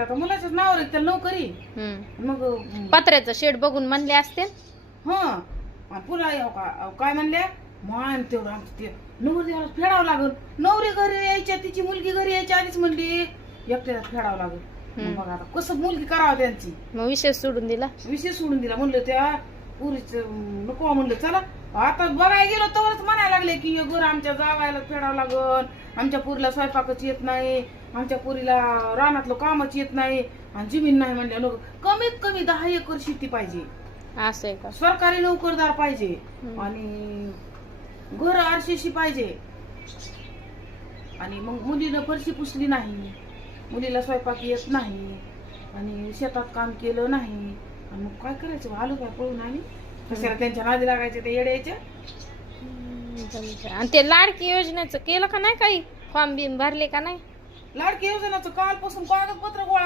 आता मुलाच्याच नावावर आहे त्याला नोकरी. मग पत्र्याचं शेड बघून म्हणले असते. पुन्हा काय म्हणल्या मान तेवढं आमचं ते नवरदेवाला फेडावं लागल. नवरी घरी यायच्या तिची मुलगी घरी यायची आधीच म्हणली एकट्याला फेडावं लागल. मग बघा आता कसं मुलगी करावं त्यांची. मग विषय सोडून दिला. विषय सोडून दिला. म्हणलं त्या पुरीच नको म्हणलं चला आता बघायला गेलो तरच म्हणायला लागले की घर आमच्या जावायला फेडावं लागल. आमच्या पुरीला स्वयंपाकच येत नाही. आमच्या पुरीला रानातलं कामच येत नाही आणि जमीन नाही म्हणल्या. लोक कमीत कमी 10 एकर शेती पाहिजे. असं आहे का. सरकारी नोकरदार पाहिजे आणि घर आरशीशी पाहिजे. आणि मग मुलीनं फरशी पुसली नाही, मुलीला स्वयंपाक येत नाही आणि शेतात काम केलं नाही आणि मग काय करायचं. आलो काय पळून आम्ही कशाला त्यांच्या नादी लागायचे ते येड्याच्या. आणि ते लाडकी योजनेचं केलं का नाही काही फॉर्म बिम भरले का नाही. लाडकी योजनाचं कालपासून कागदपत्र गोळा